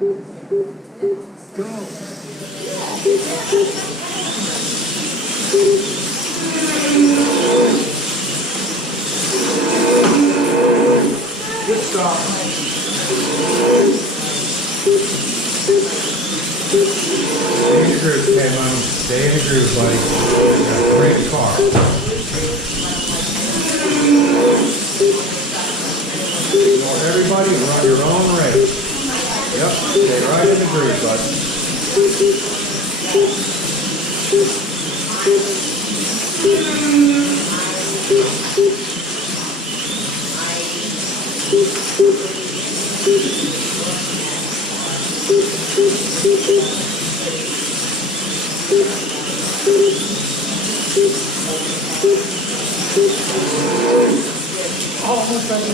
Good stop. Stay in your groove, okay, Mom. Stay in your groove, buddy. You got a great car. Ignore everybody, run your own race. Yep, stay right in the groove, bud. Almost done.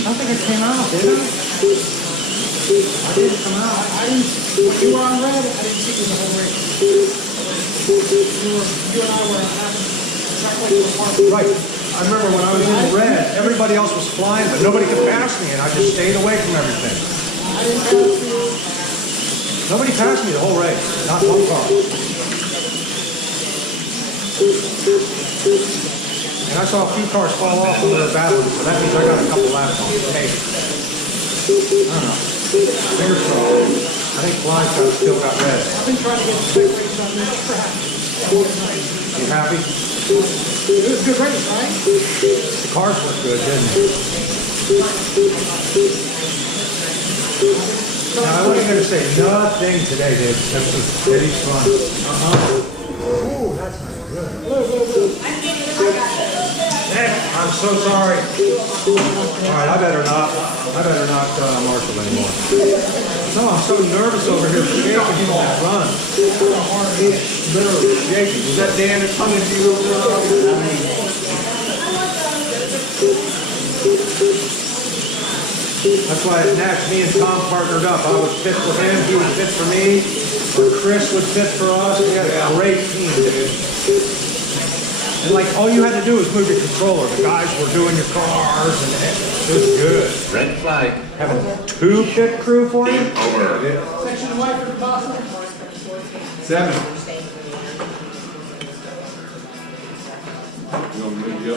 I don't think it came out, did it? I didn't come out. I didn't. When you were on red, I didn't see you the whole race. You and I were exactly apart. Right. I remember when I was in red, everybody else was flying, but nobody could pass me, and I just stayed away from everything. I didn't pass you. Nobody passed me the whole race, not one car. And I saw a few cars fall off when they were battling, so that means I got a couple laps on. Hey, I don't know. Fingers crossed. I think Fly's still got red. I've been trying to get the Spec race on this track. You happy? It was a good race, right? The cars looked good, didn't they? Now, I wasn't going to say nothing today, dude. This was pretty fun. Ooh, that's not good. I'm so sorry. All right, I better not marshal anymore. No, I'm so nervous over here shaking from that run. Literally shaking. Was that Dan that's coming to you? That's why at next, me and Tom partnered up. I was fit for him, he was fit for me, or Chris was fit for us. We had a great team, dude. And like, all you had to do was move your controller. The guys were doing your cars, and it was good. Red flag. Having 2 pit crew for you? Over. Yeah. Section white for the possible. 7. You want me to go?